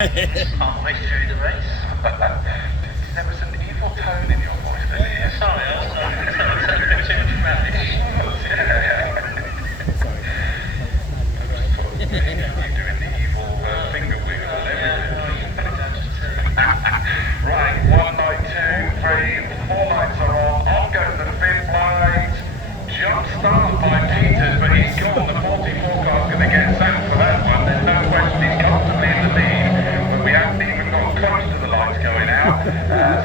Halfway through the race. There was an evil tone in your voice there. Yeah, sorry, I was a bit too much rubbish. You're doing the evil finger wiggle and everything. Right, 1 light, 2, 3, 4 lights are on. On goes the 5th light. Jump start by Peters, but he's gone. The 44 car's going to get sacked for that one. There's no question he's comfortably in the lead. But we haven't even got close to the lights going out.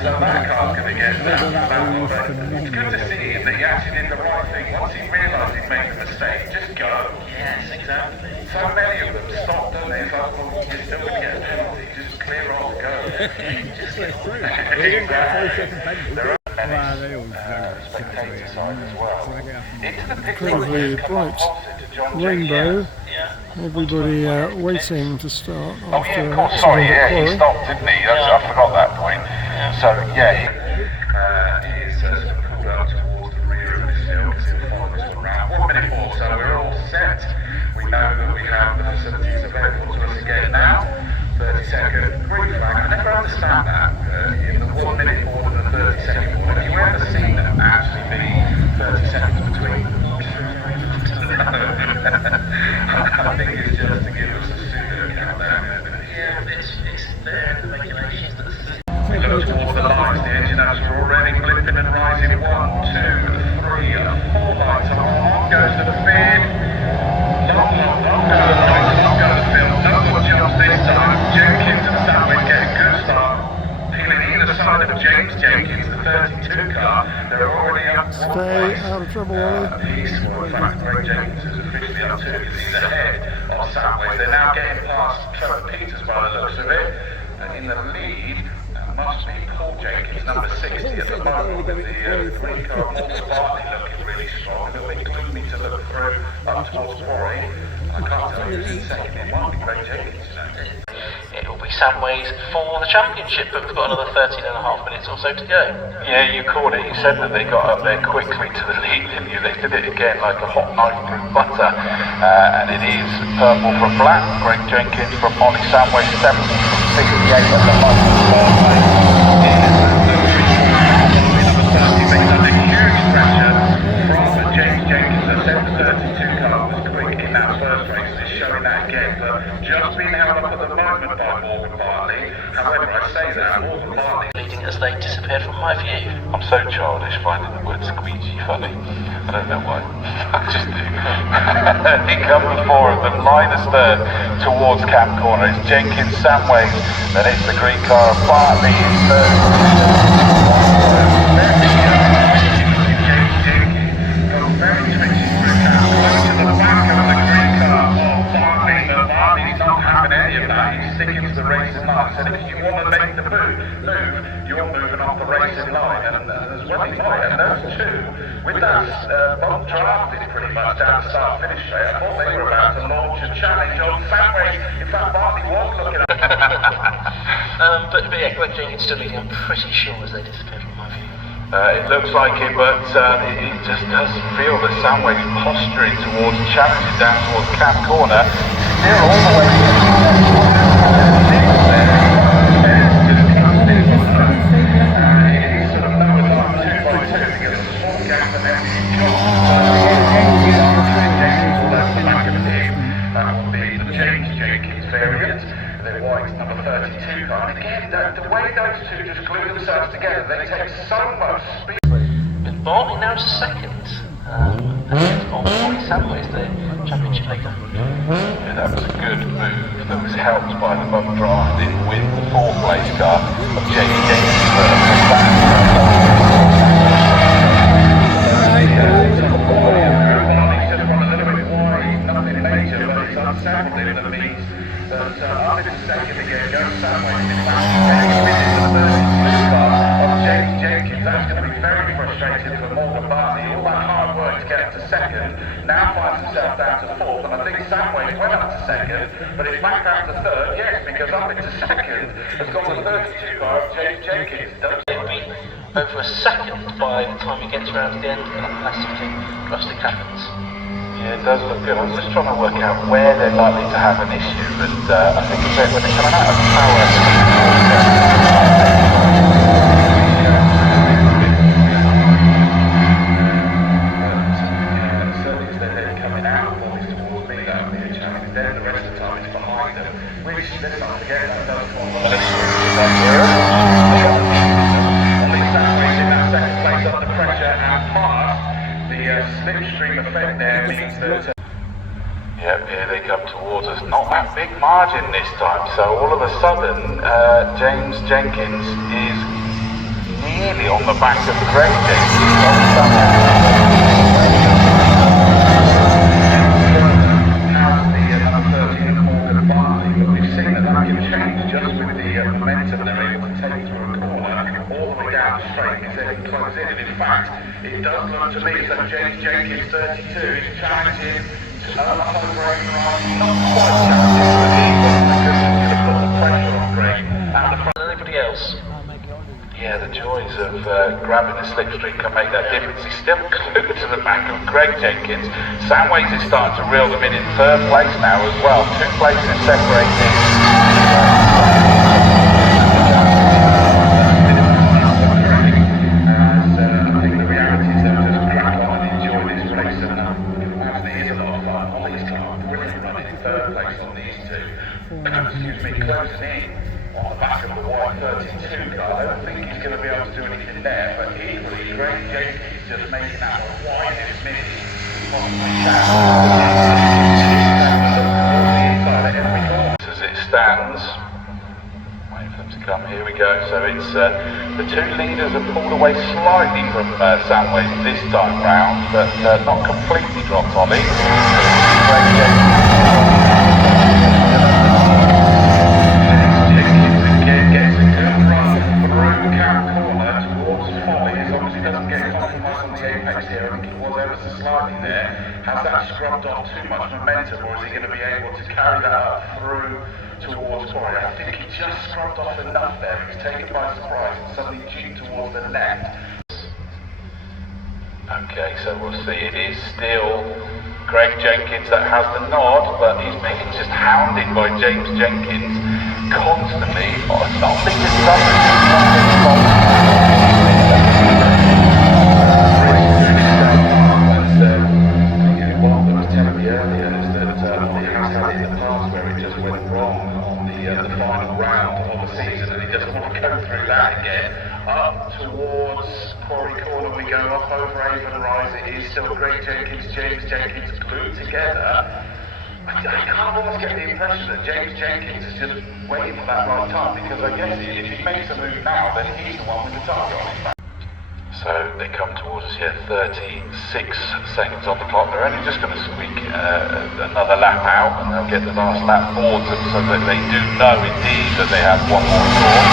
So that car's going to get sacked for that one. But it's good to see that he actually did the right thing. Once he realised he'd made a mistake, just go. Yes, exactly. So many of them stopped, don't they? It's like, well, you're still going to get a penalty. Just clear off, go. Just get through. They didn't get a 5-second penalty. There are spectator side as well. Into the pit Incredibly bright rainbow. Everybody waiting to start after of course, sorry, he stopped, didn't he? I forgot that point. So, yeah. He is pulled out towards the rear of this hill, because he'll follow us around. 1 minute 4, so we're all set. We know that we have the facilities available to us again now. 30-second green flag. I never understand that. In the 1 minute 4 and the 30-second one, have you ever seen them actually be 30 seconds between? I think it's just to give us a pseudo countdown. Yeah, it's there in the regulations that We look towards the lights, the engine notes are already blipping and rising. 1, 2, 3, 4 lights are on. Goes to the fifth. Long goes the lights, long goes the field. No one jumps this time. Jenkins and Samways get a good start. Peeling either side of Jenkins, the 32 car. They're already up. Stay out of trouble, Olly. He's, well, in fact, Greg Jenkins is officially up too, because he's ahead of Samways. They're now getting past Trevor Peters by the looks of it. In the lead must be Paul Jenkins, number 60 at the moment, with the green car and Walter Bartley looking really strong. A little bit gloomy to look through up towards Quarry. I can't tell you who's in second. It might be Greg Jenkins, you know. it will be Samways for the championship, but we've got another 13.5 minutes or so to go. Yeah, you called it. You said that they got up there quickly to the lead, didn't you? They did it again like a hot knife through butter. And it is purple from black. Greg Jenkins from Olly Samways, 70 from 68 at the moment. Under huge pressure from James Jenkins, the 732 car was quick in that first race, and it's showing that again, but just being held up at the moment by Morgan Bartley. However, I say that, Morgan Bartley Leading as they disappeared from my view. I'm so childish finding the word squeegee funny. I don't know why. I just do. Here come the four of them, Linus third towards Camp Corner. It's Jenkins, Samways, then it's the green car of Bartley is third. Sticking to the racing line, so if you want to make the move, you're moving off the racing line, and as well he might, and those two, with that both drafted pretty much down the start-finish straight, I thought they were about to launch a challenge on Samways. In fact, Bartley was looking at But yeah, Greg Jenkins still leading, I'm pretty sure, as they disappeared from my view. It looks like it, but it just does feel that Samways posturing towards challenging down towards Camp Corner, still all the way number 32 car. And again, the way those two just glue themselves together, they take so much speed. With Bartley now to second, ahead of Olly Samways, the championship leader. Yeah, that was a good move that was helped by the bump drafting with the fourth place car of Jenkins. After the second again, goes Samways. In fact, very busy for the 32 car of James Jenkins. That's going to be very frustrating for Morgan Bartley. All that hard work to get up to second, now finds himself down to fourth, and I think Samways went up to second, but it's back down to third, yes, because up into second has gone the 32 car of James Jenkins. It'll be over a second by the time he gets around to the end, unless something drastic happens. Yeah, it does look good. I'm just trying to work out where they're likely to have an issue, and I think it's when they're coming out of power. Certainly as they're then coming out of bodies towards me, that would be a challenge. Then the rest of the time it's behind them, which, let's not forget, that does cause a lot of Samways in that second place under pressure and past. The slipstream effect there means that... Yep, here they come towards us. Not that big margin this time, so all of a sudden, James Jenkins is nearly on the back of Greg Jenkins. Just with the momentum they're able to take through a corner all the way down straight as they close in. And in fact, it does look to me as though James Jenkins 32 is challenging up over Override. Not quite challenging, but he's going to put the pressure on Greg at the front. Anybody else? Yeah, the joys of grabbing the slipstream can make that difference. He's still glued to the back of Greg Jenkins. Samways is starting to reel them in third place now as well. 2 places separating. Closing in on the back of the white 32 car. I don't think he's going to be able to do anything there, but equally, Greg Jenkins just making that the widest miss possibly can. As it stands, wait for them to come, here we go. So it's the 2 leaders have pulled away slightly from Samways this time round, but not completely dropped Olly. Greg Jenkins gets a good run through Camp Corner towards Folly, as long as he doesn't get compromised on the apex here. I think he was ever so slightly there. Has that scrubbed off too much momentum, or is he going to be able to carry that up through towards Corey? I think he just scrubbed off enough there. He was taken by surprise and suddenly juked towards the left. Okay, so we'll see. It is still Greg Jenkins that has the nod, but he's being just hounded by James Jenkins constantly. Nothing is What I was telling you earlier is that he has had it in the past where it just went wrong on the final round of the season, and he doesn't want to go through that again. Up towards Quarry Corner we go, up over Avon Rise. It is still Greg Jenkins, James Jenkins glued together. I can't almost get the impression that James Jenkins is just waiting for that right time, because I guess if he makes a move now, then he's the one with the target on his back. So they come towards us here, 36 seconds on the clock. They're only just going to squeak another lap out, and they'll get the last lap boards so that they do know indeed that they have one more tour.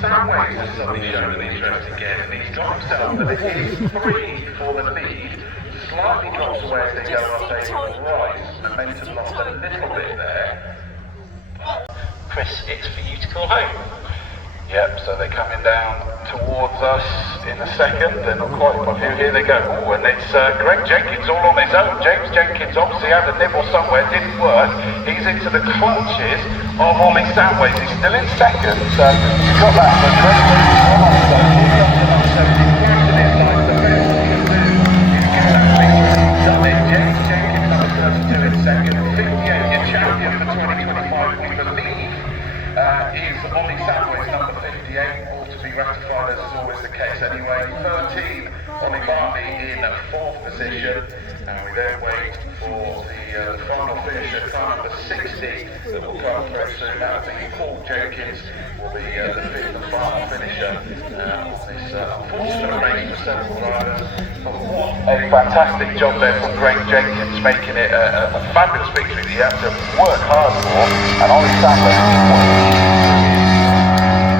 Samways has suddenly shown an interest again, and he's got himself, but it is 3 for the lead. Slightly drops away as they go up Avon Rise. Momentum lost a little bit there. Chris, it's for you to call home. Yep, so they're coming down towards us in a second. They're not quite in my view. Here they go. Oh, and it's Greg Jenkins all on his own. James Jenkins obviously had a nibble somewhere, didn't work. He's into the clutches of Olly Samways. He's still in second, so he's got that. But Greg Jenkins on onside. He's up to number 7. He's worked in his life. The best he can do is get that victory. He's done it. James Jenkins number 32 in second. 58, your champion for 2025, we believe. Is Olly Samways number 58, all to be ratified as is always the case anyway. 13, Olly Bartley in 4th position, and we then wait for the final finisher, car number 60, that will come very soon. That will be Paul Jenkins, will be the 5th and final finisher of this unfortunate race for several riders. A fantastic job there from Greg Jenkins, making it a fabulous victory that he had to work hard for, and Olly Samways.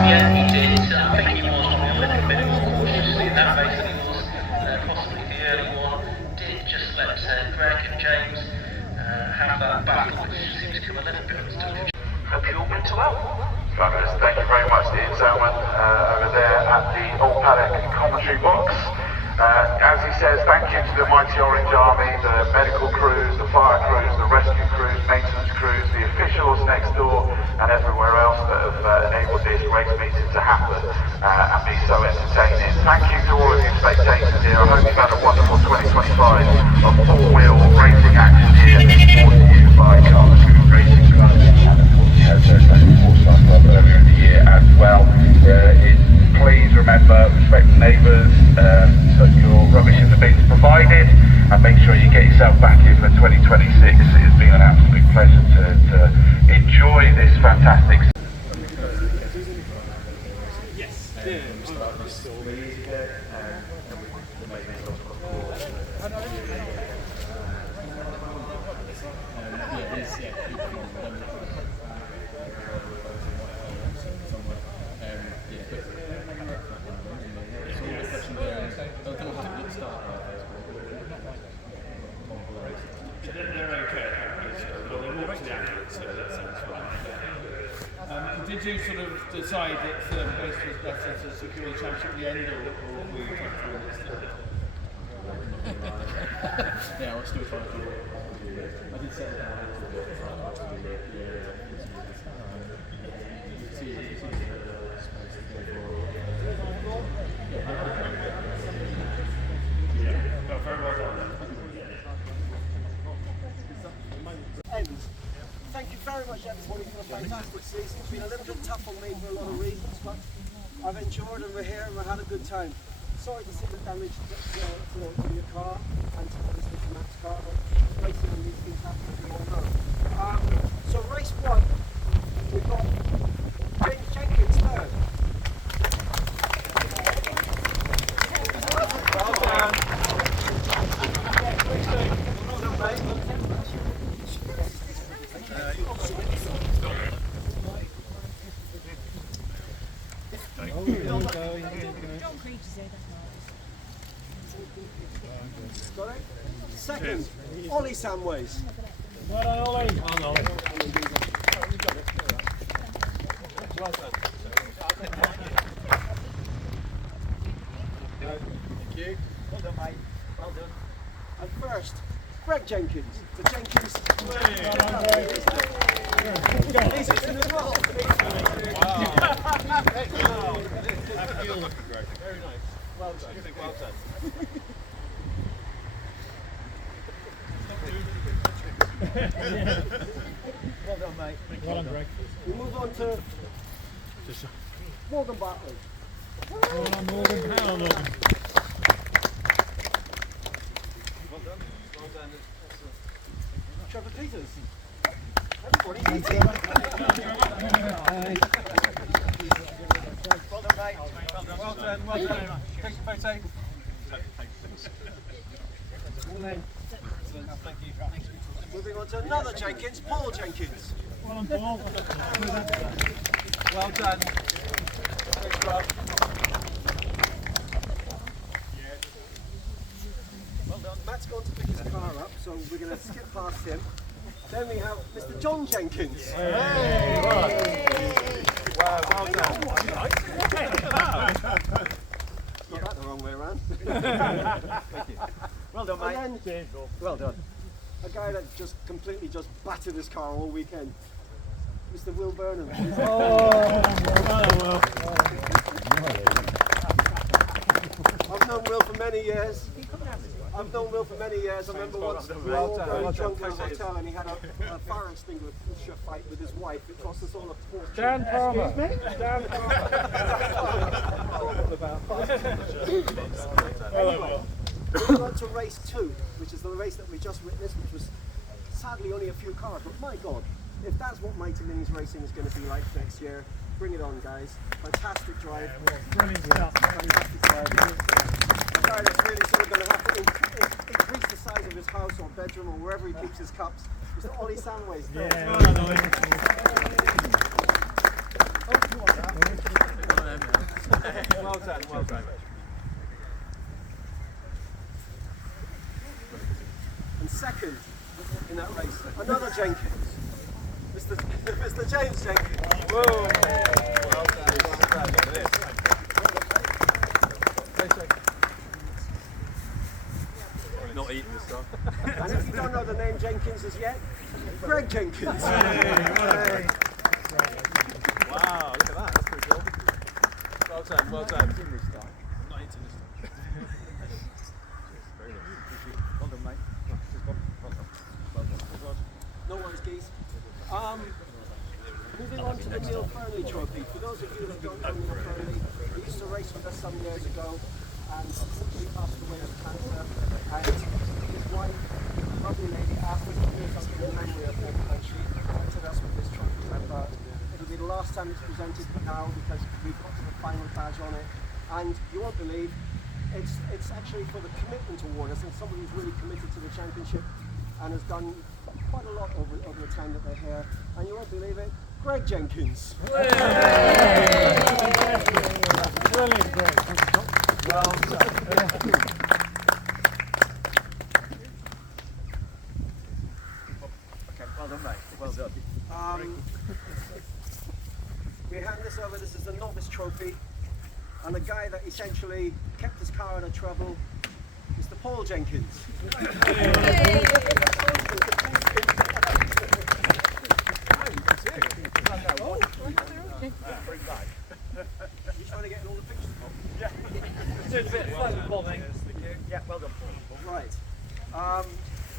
Yeah, he did. I think he was probably a little bit more cautious in that race than he was possibly the early one. Did just let Greg and James have have that battle which seems to come a little bit unstuck. Hope you all went well. Fabulous. Thank you very much, Ian Selman, over there at the Old Paddock commentary box. As he says, thank you to the mighty Orange Army, the medical crews, the fire crews, the rescue crews, maintenance crews, the officials next door, and everywhere else that have enabled this race meeting to happen and be so entertaining. Thank you to all of you spectators here. I hope you've had a wonderful 2025 of four-wheel racing action here, brought to you by Combe Racing Club, and of course, as Sports Club earlier in the year as well. Please remember, respect the neighbours, put your rubbish in the bins provided, and make sure you get yourself back here for 2026. It has been an absolute pleasure to enjoy this fantastic. Did you sort of decide that third place was better to secure the championship at the end, or were you trying to win it still? Yeah, I'll still try to do it. I did set it down. Very well done. Thank you very much, everybody, for a fantastic season. It's been a little bit tough on me for a lot of reasons, but I've enjoyed and we're here and we've had a good time. Sorry to see the damage to your car and to obviously to Matt's car, but racing and these things happen, as we all know. So race one, we've got Jenkins third. Well done. Second, Olly Samways. Well done, Ollie. Well done. Thank you. Well done, mate. Well done. And first, Jenkins. The Jenkins. Well done, Greg. He's in as well. Very nice. Well done. Well done. Well done, mate. Well done, Greg. We move on to Morgan Bartley. Well done, Morgan. How on, Morgan? Well done. Well done. Trevor Peters. Everybody's eating. Well done, mate. Well done. Well done. Well done. Take a photo. Thank you. Moving on to another Jenkins, Paul Jenkins. Well done, Paul. Well done. Great job. Well done. Matt's gone to pick his car up, so we're going to skip past him. Then we have Mr. John Jenkins. Hey. Wow, well done. Got that the wrong way around. Thank you. Well done, mate. And then, well done. A guy that just completely battered his car all weekend. Mr. Will Burnham. I've known Will for many years. I remember once we were all very drunk in a hotel and he had a fire extinguisher fight with his wife. It cost us all a fortune. Dan Palmer. Excuse me? Dan Palmer. Anyway, we're on to race 2, which is the race that we just witnessed, which was sadly only a few cars. But my God, if that's what Mighty Minis Racing is going to be like next year, bring it on, guys. Fantastic drive. Brilliant stuff. Fantastic drive. A guy that's really sort of going to have to increase the size of his house or bedroom or wherever he keeps his cups. Mr. Olly Samways. Yeah, well done, Ollie. Well done, well done. And second in that race, another Jenkins. Mr. James Jenkins. Whoa! Not eating this stuff. And if you don't know the name Jenkins as yet, Greg Jenkins. Hey. Wow, look at that. That's pretty cool. Well done, well done. I'm not eating this stuff. Very nice. Well done, mate. No worries, geese. Moving on to the Neil Fernley Trophy. For those of you that don't know Neil Fernley, he used to race with us some years ago and unfortunately passed away of cancer. And his wife, lovely lady, asked me to do something in memory of him, and she presented us with this trophy. And it'll be the last time it's presented now because we've got to the final badge on it. And you won't believe, it's actually for the commitment award. I think somebody who's really committed to the championship and has done quite a lot over the time that they're here. And you won't believe it, Greg Jenkins. Brilliant, Greg. Well done. Okay, well done, mate. Well done. We hand this over. This is the novice trophy, and the guy that essentially kept his car out of trouble is the Paul Jenkins. You trying to get all the pictures? Yeah. Doing a bit of fun bombing. Yeah, well done. Right.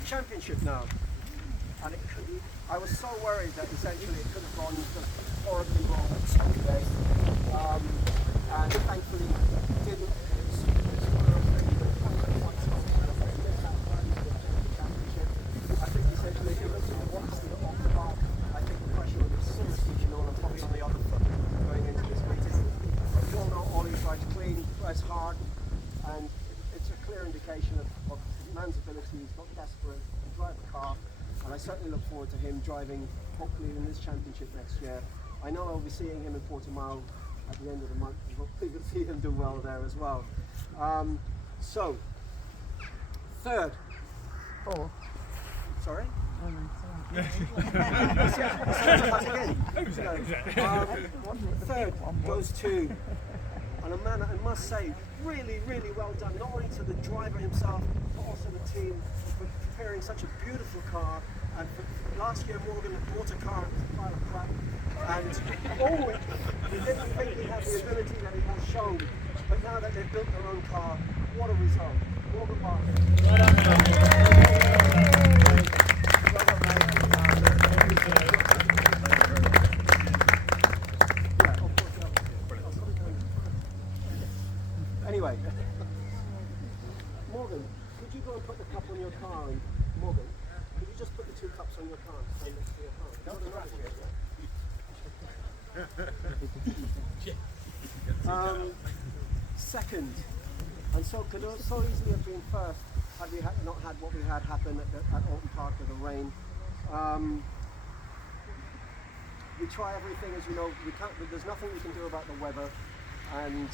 Championship now. And I was so worried that essentially it could have gone just horribly wrong on Saturday. And thankfully it didn't. It's one of those things that championship. I think essentially if you look at what happened off the park, I think the pressure would have seriously on and probably on the other foot going into this meeting. We all know Ollie drives clean, drives hard, and it's a clear indication of man's ability. He's not desperate to drive a car, and I certainly look forward to him driving hopefully in this championship next year. I know I'll be seeing him in Portimao at the end of the month, and hopefully we'll see him do well there as well. So, third. Fourth. Sorry? Third goes to, and a man I must say, really, really well done, not only to the driver himself, but also the team for preparing such a beautiful car. And for last year, Morgan bought a car, it was a pile of crap, and he didn't think he had the ability that he has shown. But now that they've built their own car, what a result. Morgan Anyway, Morgan, could you go and put the cup on your car? And Morgan, could you just put the two cups on your car and stand next to your car? Second, and so could so easily have been first had we not had what we had happen at Alton Park with the rain. We try everything, as you know, there's nothing we can do about the weather, and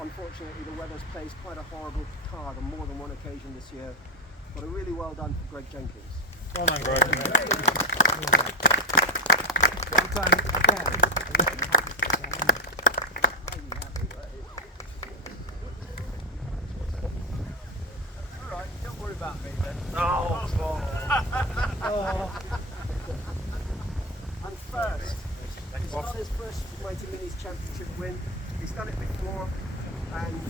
unfortunately the weather's placed quite a horrible card on more than one occasion this year. But a really well done for Greg Jenkins. Well done, Greg. Well done again. Alright, don't worry about me then. And first, it's not his first Mighty Minis Championship win. He's done it before, and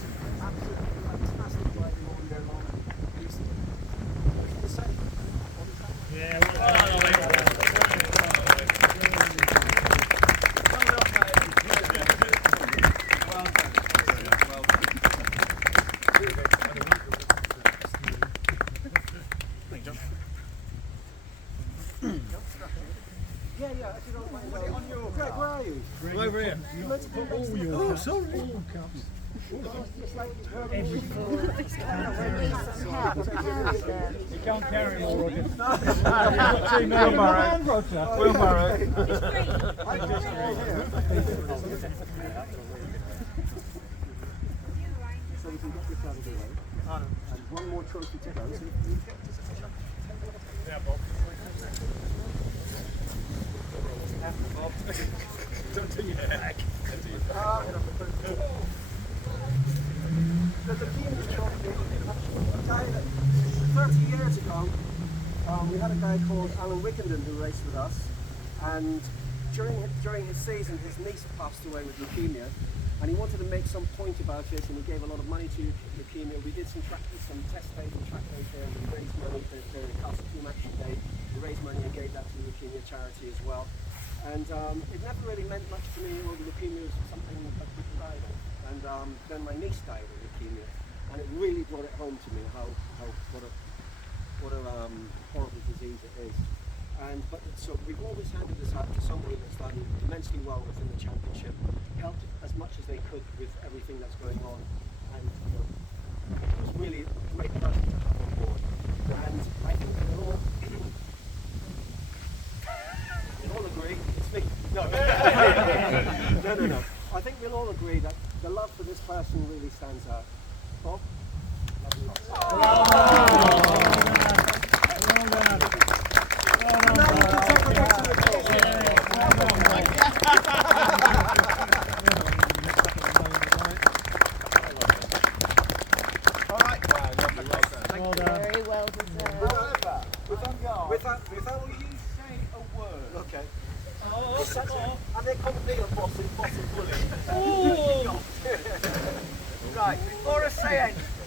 absolutely fantastic driving all year long. He's the same. Yeah, well done. Yeah, if you don't mind. Greg, where are you? Over here. You meant to put All your oh, cups. sorry. All cups. Just like you heard Every me. You can't carry them all, Roger. Wheelbarrow. Wheelbarrow. I'm just all here. So we can get this out of the way. And one more trophy to go. So you get to Yeah, Bob. The leukemia trophy, a guy that 30 years ago, we had a guy called Alan Wickenden who raced with us, and during his season his niece passed away with leukemia, and he wanted to make some point about it, and he gave a lot of money to leukemia. We did some test days and track days there, and we raised money for the Castle Team Action Day. We raised money and gave that to the leukemia charity as well. And it never really meant much to me. Well, leukemia was something that people died of. And then my niece died of leukemia, and it really brought it home to me what a horrible disease it is. So we've always handed this out to somebody that's done immensely well within the championship, helped as much as they could with everything that's going on, and it was really a great person to have on board. And I think we'll all agree. It's me. No. No. I think we'll all agree that the love for this person really stands out. Bob? Now you can take a back to the coach. All right. Well done. Very well deserved. Without you say a word. Okay. And they call me a boss and bully. Right, before I say anything,